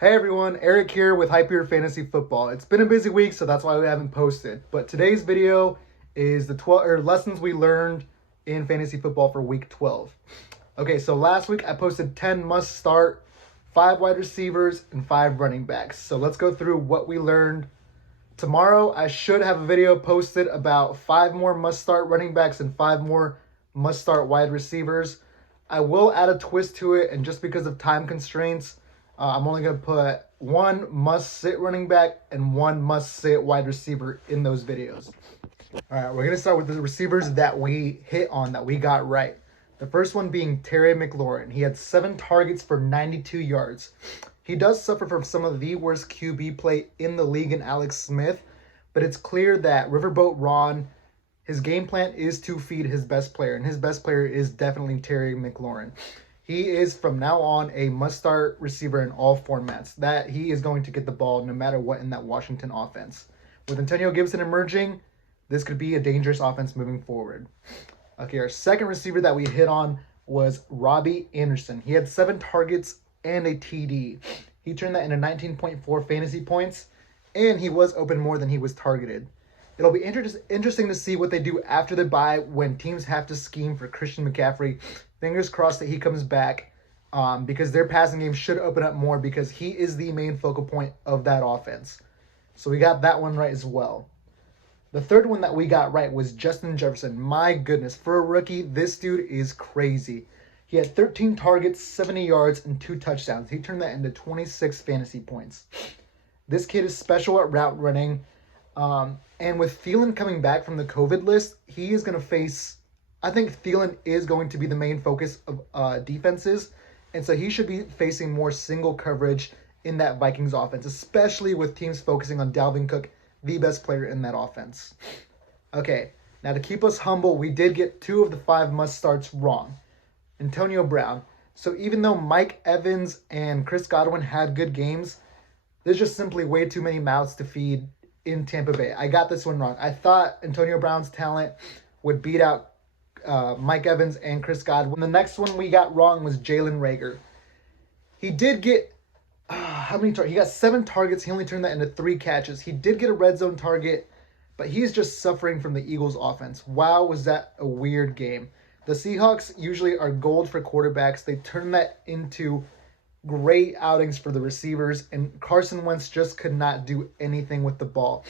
Hey everyone, Eric here with Hyper Fantasy Football. It's been a busy week, so that's why we haven't posted. But today's video is the 12 lessons we learned in fantasy football for week 12. Okay, so last week I posted 10 must start, 5 wide receivers, and 5 running backs. So let's go through what we learned. Tomorrow I should have a video posted about 5 more must start running backs and 5 more must start wide receivers. I will add a twist to it, and just because of time constraints, I'm only going to put 1 must-sit running back and 1 must-sit wide receiver in those videos. All right, we're going to start with the receivers that we hit on, that we got right. The first one being Terry McLaurin. He had 7 targets for 92 yards. He does suffer from some of the worst QB play in the league in Alex Smith, but it's clear that Riverboat Ron, his game plan is to feed his best player, and his best player is definitely Terry McLaurin. He is, from now on, a must-start receiver in all formats. That he is going to get the ball no matter what in that Washington offense. With Antonio Gibson emerging, this could be a dangerous offense moving forward. Okay, our second receiver that we hit on was Robby Anderson. He had 7 targets and a TD. He turned that into 19.4 fantasy points, and he was open more than he was targeted. It'll be interesting to see what they do after the bye when teams have to scheme for Christian McCaffrey. Fingers crossed that he comes back because their passing game should open up more because he is the main focal point of that offense. So we got that one right as well. The third one that we got right was Justin Jefferson. My goodness, for a rookie, this dude is crazy. He had 13 targets, 70 yards, and 2 touchdowns. He turned that into 26 fantasy points. This kid is special at route running. And with Thielen coming back from the COVID list, he is going to face... I think Thielen is going to be the main focus of defenses, and so he should be facing more single coverage in that Vikings offense, especially with teams focusing on Dalvin Cook, the best player in that offense. Okay, now to keep us humble, we did get 2 of the 5 must-starts wrong. Antonio Brown. So even though Mike Evans and Chris Godwin had good games, there's just simply way too many mouths to feed in Tampa Bay. I got this one wrong. I thought Antonio Brown's talent would beat out Mike Evans and Chris Godwin. The next one we got wrong was Jalen Reagor. He did get how many targets? He got 7 targets. He only turned that into 3 catches. He did get a red zone target, but he's just suffering from the Eagles offense. Wow, was that a weird game. The Seahawks usually are gold for quarterbacks. They turn that into great outings for the receivers, and Carson Wentz just could not do anything with the ball.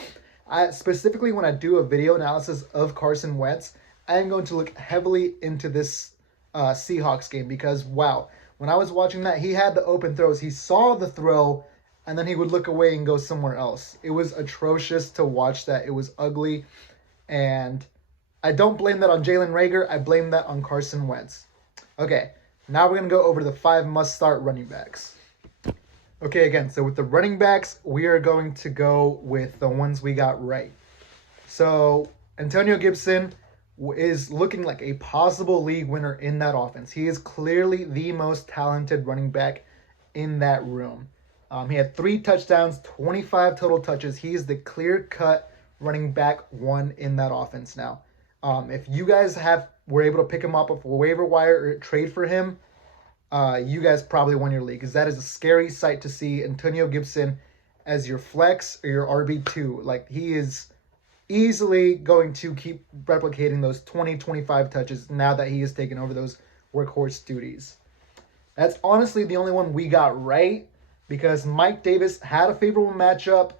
Specifically, when I do a video analysis of Carson Wentz, I am going to look heavily into this Seahawks game because, wow, when I was watching that, he had the open throws. He saw the throw, and then he would look away and go somewhere else. It was atrocious to watch that. It was ugly, and I don't blame that on Jalen Reagor. I blame that on Carson Wentz. Okay, now we're going to go over the 5 must-start running backs. Okay, again, so with the running backs, we are going to go with the ones we got right. So, Antonio Gibson is looking like a possible league winner in that offense. He is clearly the most talented running back in that room. He had 3 touchdowns, 25 total touches. He is the clear-cut running back 1 in that offense now. If you guys were able to pick him up off a waiver wire or trade for him, you guys probably won your league because that is a scary sight to see Antonio Gibson as your flex or your RB2. Like, he is easily going to keep replicating those 20-25 touches now that he has taken over those workhorse duties. That's honestly the only one we got right because Mike Davis had a favorable matchup,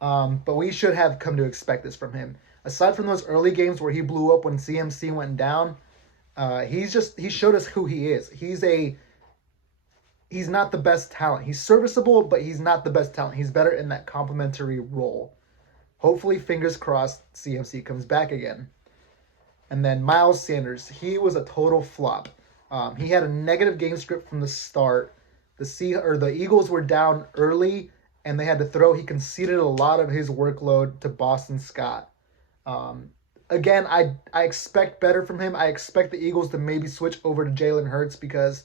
but we should have come to expect this from him. Aside from those early games where he blew up when CMC went down, he showed us who he is. He's not the best talent. He's serviceable, but he's not the best talent. He's better in that complementary role. Hopefully, fingers crossed, CMC comes back again. And then Miles Sanders, he was a total flop. He had a negative game script from the start. The Eagles were down early, and they had to throw. He conceded a lot of his workload to Boston Scott. Again, I expect better from him. I expect the Eagles to maybe switch over to Jalen Hurts because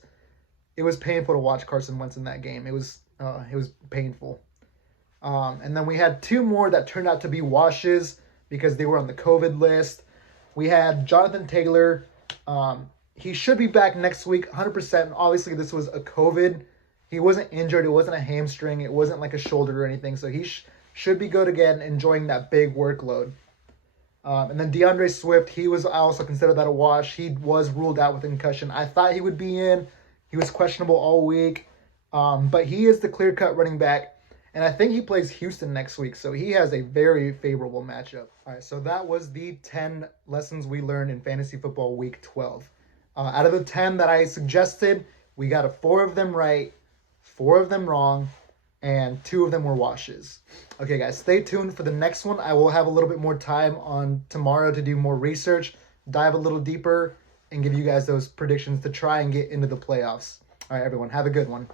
it was painful to watch Carson Wentz in that game. It was painful. And then we had 2 more that turned out to be washes because they were on the COVID list. We had Jonathan Taylor. He should be back next week, 100%. Obviously, this was a COVID He wasn't injured. It wasn't a hamstring. It wasn't like a shoulder or anything. So he should be good again, enjoying that big workload. And then Deandre Swift, I also consider that a wash. He was ruled out with concussion. I thought he would be in. He was questionable all week. But he is the clear-cut running back. And I think he plays Houston next week, so he has a very favorable matchup. All right, so that was the 10 lessons we learned in fantasy football week 12. Out of the 10 that I suggested, we got 4 of them right, 4 of them wrong, and 2 of them were washes. Okay, guys, stay tuned for the next one. I will have a little bit more time on tomorrow to do more research, dive a little deeper, and give you guys those predictions to try and get into the playoffs. All right, everyone, have a good one.